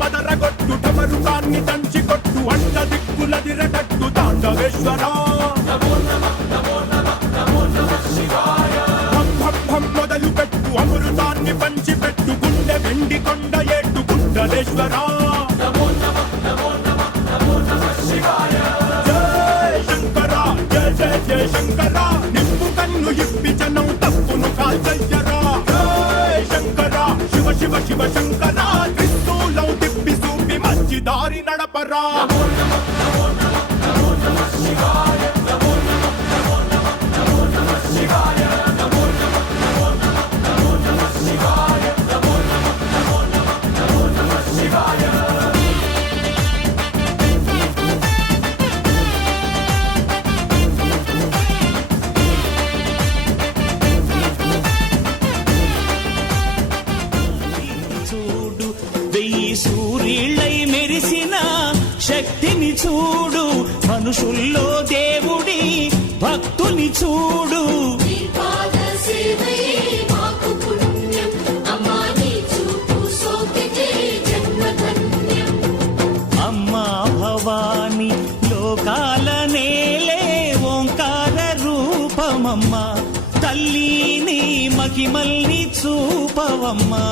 మదరగొట్టు టమరుకాన్ని దంచి కొట్టు అంట దిక్కులదిరగట్టు తాండవేశ్వర మొదలు పెట్టు అమృతాన్ని పంచి పెట్టు గుండె వెండి కొండ ఏట్టు గుండలేశ్వర జయ శంకర జయ జయ జయ శంకర నిప్పు కన్ను ఇప్పి జనం తప్పును కాల్చయ్యరా జయ శంకర శివ శివ శివ శంకర త్రిశూలం తిప్పి చూపి మంచి దారి నడపరా సూర్యులై మెరిసిన శక్తిని చూడు మనుషుల్లో దేవుడి భక్తుని చూడు అమ్మా భవాని లోకాల నేలే ఓంకార రూపమమ్మా తల్లిని మహిమల్ని చూపవమ్మా